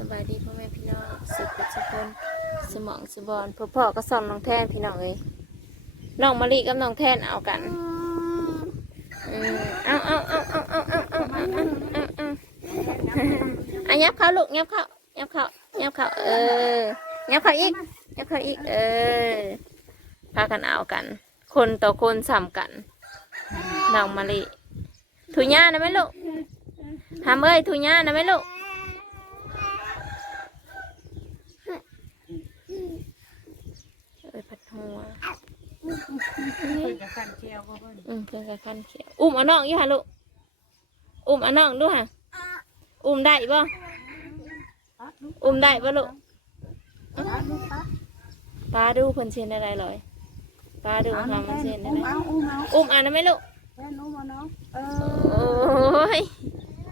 สบายดีพ่อแม่พี่น้องสุขสุขคนสมองสบอนพ่อพ่อก็สอนน้องแทนพี่น้องเอ้ยน้องมะลิกับน้องแทนเอากันอืมเอาเอาเอาเอาเอาเอาเอาเอาเอาเอาเอาอะยับเขาลูกยับเขายับเขายับเขาเออยับเขาอีกยับเขาอีก เออพากันเอากัน คนต่อคนสำกันน้องมะลิถุย่านะไหมลูกทำเอ้ยถุย่านะไหมลูก เอ้ยพัดหัวเพิ่นจะสั่นเชียวบ่เพิ่นอืมเพื่อนกับขั้นเขียวอุ้มเอาน้องอยู่ฮะลูกอุ้มเอาน้องดูฮะอุ้มได้บ่ปัดลูกอุ้มได้บ่ลูกปัดลูกปัดปลาดูเพิ่นเช่นอะไรลอยปลาดูเอาความมันเช่นอุ้อะไรมเอาอุ้มเอาอุ้มเอ่านได้ไหมลูกแม่นุ่มเอาเนาะเอโอ้อย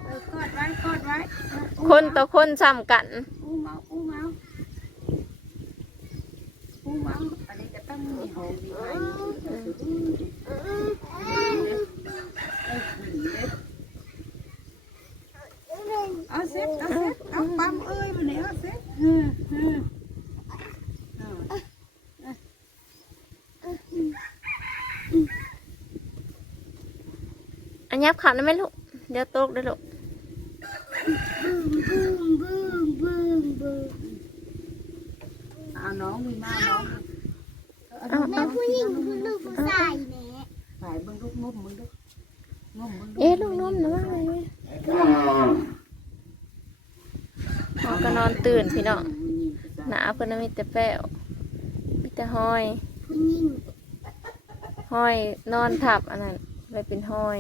เออกอดไว้กอดไว้เอออุ้มคนต่อคนซ้ำกัน อุ้มเอาอุ้มเอาอุ้ม เอาอันนี้จะต้องมีหอมมีไม้เอาซ็ตเอาเซ็ตเอาปั๊มเอ้ยวันนี้เอาเซ็ตเออเออเอาอันยับขาได้ไหมลูก เดี๋ยวตกได้ลูก น้องมีมาน้องเอาเอาผู้หญิงผู้ลูกผู้ชายเนี่ยไปเบิ่งลูกงุ่มมึงดูงุ่มมึงดูเอ๊ะลูกนุ่มนะว่าไงเขาก็นอนตื่นพี่น้องหนาเพิ่นน่ะมีแต่แป้วมีแต่ห้อย ผู้หญิงห้อยนอนทับอันนั้นไปเป็นห้อย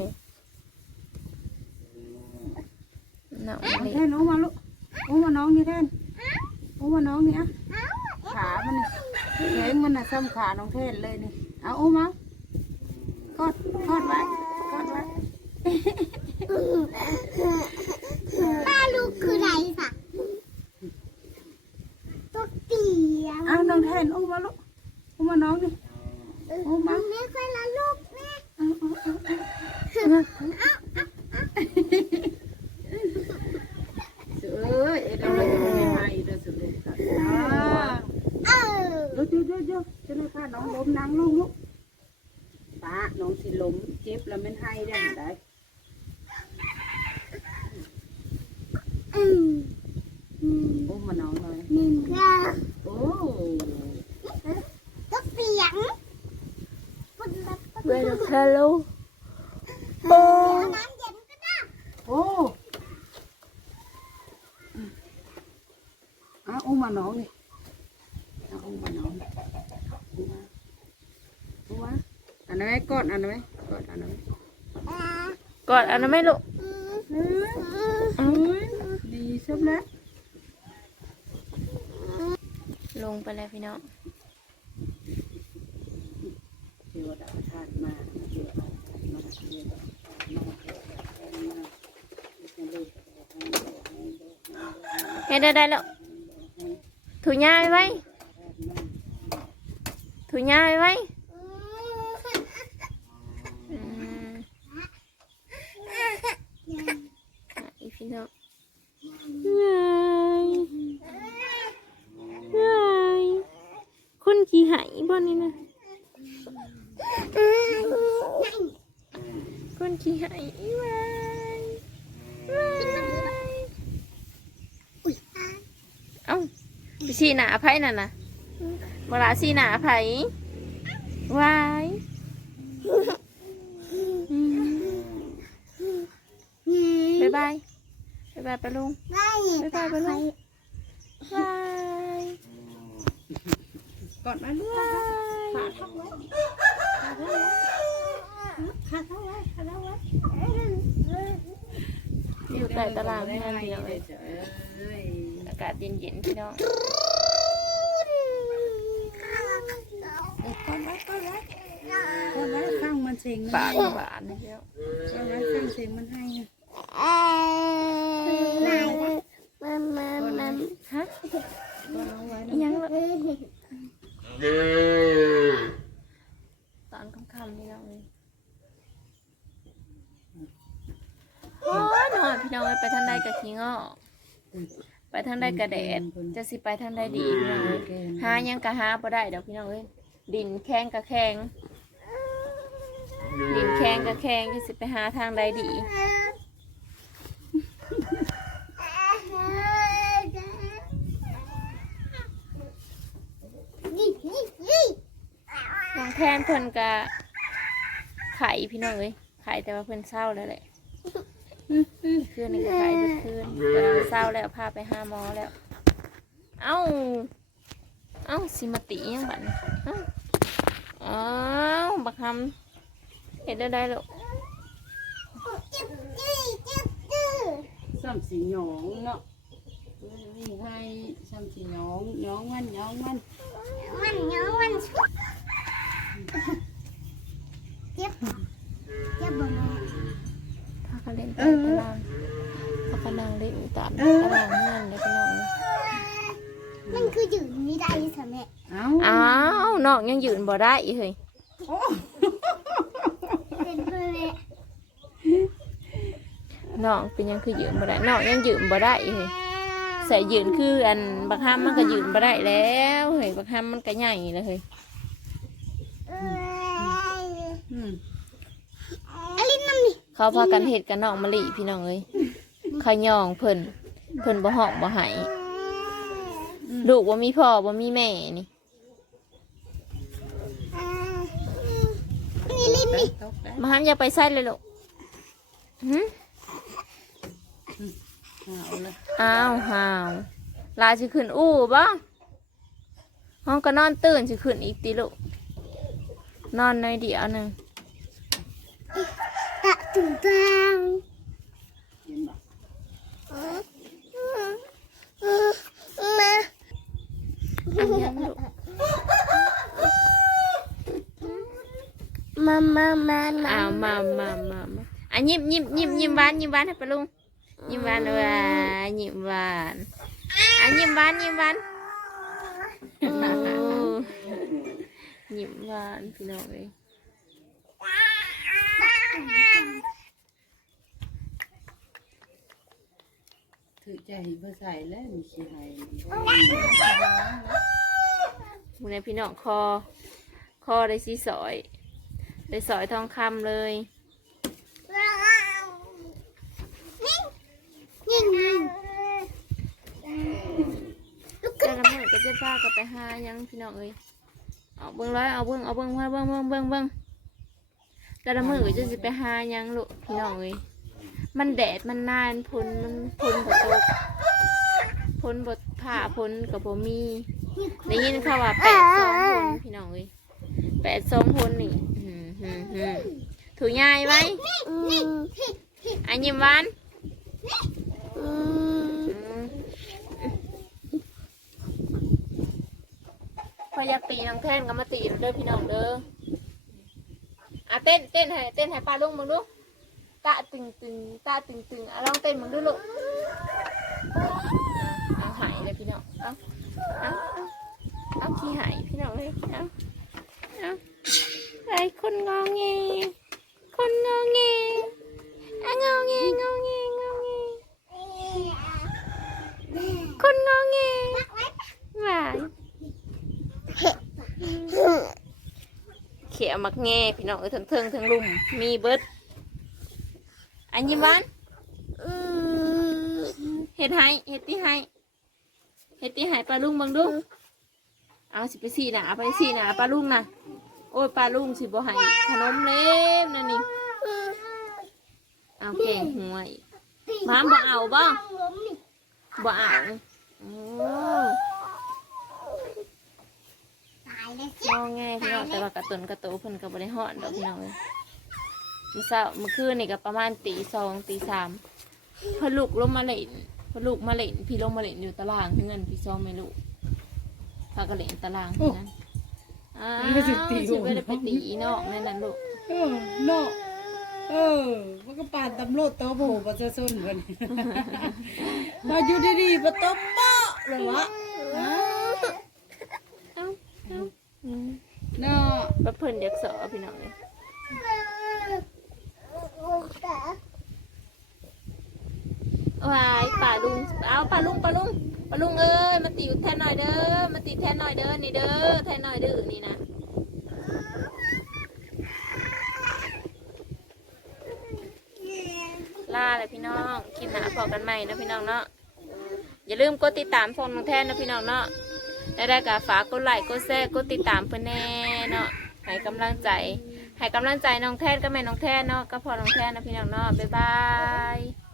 น้องมะลิแทนอุ้มมาลูกอุ้มมาน้องนี่แทนอุ้มมาน้องนี่อะ มันนี่แขนมันน่ะซ้ำขาน้องเทนเลยนี่ เอาอุ้มมากอดกอดไว้กอดไว้ป้าลูกคือไรสักตัวเตียงเอาน้องแทนอุ้มมาลูกอุ้มมาน้องนี่อุ้มมาไม่ค่อยละลูกแม่เอาเอาเอาเอาเอ้ยเอ็ดเอาไปจะไม่ให้เด้อสุดเลยค่ะอ่า เออ เดี๋ยวเดี๋ยวเดี๋ยวเดี๋ยวจะได้พา น้องล้มนางลงลูกป้าน้องสิล้มเจ็บแล้วมันให้ได้ไหมได้อืมอืมอุ้มมาน้องเลยหนึ่งก็โอ้ตัวเตียงปุ๊บปั๊บปุ๊บเวลาทะลุโอ้น้ำเย็นก็ได้โอ้อะอุ้มมาน้องนี่เอาอุ้มมาน้องอุ้มมาอุ้มมา อันนั้นไหมกอดอันนั้นไหมกอดอันนั้นไหมกอดอันนั้นไหมลูกเฮ้ยดีชอบแล้วลงไปแล้วพี่น้องเทวดาทานมาเทวดาทานมาเทวดามาเฮ็ดได้ได้แล้วถูย่าไว้ถูย่าไว้ อะอีพี่น้องคนขี้หายบ่นี่นะคนขี้หายไว้ไว้อุ้ยเอ้าสีหนาไผนั่นน่ะเวลาสีหนาไผวายอืมบ๊ายบาย บ๊ายบายปะลุงได้บ๊ายบายปะลุงบายกอดมาลูกบายขาทับไว้ขาทับไว้ขาทับไว้อยู่ใต้ตารางนี่นั่นเดียวเลเลยยเอ้ยอากาศเย็นๆพี่น้องกอดไว้กอดไว้กอดไว้ข้างมันเสียงปามันกหวานเดียวกอดไว้ข้างเสียงมันให้ มันมันมัน ฮะ กอดเอาไว้ อิหยังละตอนค่ำๆนี่น้องเลยโอ้ยนอน พี่น้องเอ้ยไปทางใดกับขี้งอไปทางใดกระแดดจะสิไปทางใดดีพี่น้องเอ้ยเก่งหายังกะหาบ่ได้ดอกพี่น้องเอ้ยดินแข็งกะแข็งดินแข็งกะแข็งจะสิไปหาทางใดดีนี่นี่นี่น้องแทนเพิ่นกะไข่พี่น้องเอ้ยไข่แต่ว่าเพิ่นเศร้าแล้วแหละ คืนนี้ก็ไข่เพิ่นคืนแต่ว่าเศร้าแล้วพาไปหาหมอแล้ว เอ้า เอ้าสิมาติยังบัดนี้เอ้าเอ้าวบักคำเห็นได้ได้แล้วซ้ำสีหยองเนาะนี่ให้ซ้ำสีหยองหยองมันหยองมันมันเนาะมันเจ็บ พาเล่นตามตารางพากันนั่งเล่นตามตารางเงินเลยพี่น้องเอ้ยมันคืออยู่นี่ได้ใช่ไหมเอ้าอ้าวน้องยังยืนบ่ได้อีกเฮ้ยเป็นเพื่อนแม่น้องเป็นยังคือยืนบ่ได้น้องยังยืนบ่ได้อีกเฮ้ยใส่ยืนคืออันบักฮัมมันก็ยืนบ่ได้แล้วเฮ้ยบักฮัมมันก็ใหญ่แล้วเฮ้ยเอ้ย อืม อลินน้ำนี่ เขาพากันเฮ็ดกับน้องมะลิพี่น้องเอ้ยขาย่องเพิ่นเพิ่นบ่ฮ้องบ่ไหายลูกบ่มีพ่อบ่มีแม่นี่มาห้ามอย่าไปใส่เลยลูกหึเอาเลยอ้าวห่าวลาสิขึ้นอู้บ่ห้องก็นอนตื่นสิขึ้นอีกติลูกนอนในอยเดียวหนึง ตะตุ่มตังเห็นบ่มาอันยังลูกมามามามาอ้าวมามามามาอะยิ้มยิ้มยิ้มยิ้มหวานยิ้มหวานให้ปะลุงยิ้มหวานเลยว่ายิ้มหวานอะยิ้มหวานยิ้มหวานโอ้ยิ้มหวานพี่น้องเอ้ย ถือใจเพื่อใส่แล้วมีขี้ไหมึงในพี่น้องคอ คอได้สีสอย ได้สอยทองคำเลยนี่ไงลูกแต่ละมือก็จะพากับไปหายังพี่น้องเอ้ยเอาเบิ้งร้อยเอาเบิ้งเอาเบิ้งมาเบิ้งเบิ้งเบิ้งเบิ้ง แต่ละมือก็จะสิไปหายังลูกพี่น้องเอ้ยมันแดดมันนานพ้นมันพ้นบตกพ้นบทผ่าพ้นกับผมมีได้ยินข่าวว่าแปดสองพ้นพี่น้องเอ้ยแปดสองพ้นนี่หืมหืมหืมถูกง่ายไหมนี่อันยิ้มหวานอืมอืมพออยากตีน้องแท่นก็มาตีเด้อพี่น้องเด้อ อะเต้นเต้นให้เต้นให้ปลาลุงมึงดูตะตึงตึงตะตึงตึงอะลองเต้นมึงดูลูกเอาหายเลยพี่น้องเอาเอาเอาเอาขี้หายพี่น้องเลยเอาเอาไอ้คนงอแงคนงอแงอะงอแงงอแงงอแง คนงอแงหวายเขียวมักแง่พี่น้องเอ้ยทั้งเทิงทั้งลุ่มมีเบิดอันยิ้มหวานเฮ็ดให้เฮ็ดที่ให้เฮ็ดที่ให้ปลาลุงบังดูเอาสิไปสีหนาไปสีหนาปลาลุงนะโอ้ยปลาลุงสิบ่ให้ขนมเล็บนั่นนี่เอาแกงหวอีกหมบ่เอาบ่บ่เอาอ้ตายเลย มองง่ายพี่น้องแต่ว่ากระตุนกระตูเพิ่นก็บ่ได้ฮอดดอกพี่น้องเอ้ยมื้อเช้าเมื่อคืนนี่ก็ประมาณตีสองตีสามเพิ่นลูกลงมาเล่นเพิ่นลูกมาเล่นพี่ลงมาเล่นอยู่ตารางเงินพี่ซ้อมไม่ลูกพาก็เล่นตารางที่นั้นอ้าวสิบ่ได้ไปตีนอกนั่นน่ะลูกเออเนาะเออมันก็ปานตำรวจโตโผประชาชนกันมาอยู่ดีๆมาตบเปาะเลยวะอ้าว เอ้าเอ้าอืม เนาะเพิ่นอยากสอพี่น้องเอ้ยว้ายป่าลุง เอาปลาลุงปลาลุงปลาลุงเอ้ย มาติวแทนหน่อยเด้อ มาติแทนหน่อยเด้อ นี่เด้อ แทนหน่อยเด้อ นี่นะล่าเลยพี่น้อง คลิปหนาพอกันใหม่นะพี่น้องเนาะ อย่าลืมกดติดตามฟองน้องแทนนะพี่น้องเนาะได้ได้กาฝากกดไลค์ กดแชร์ กดติดตามเพื่อนแน่เนาะ ให้กำลังใจให้กำลังใจน้องแทนก็แม่น้องแทนเนาะก็พอน้องแทนนะพี่น้องเนาะบ๊ายบาย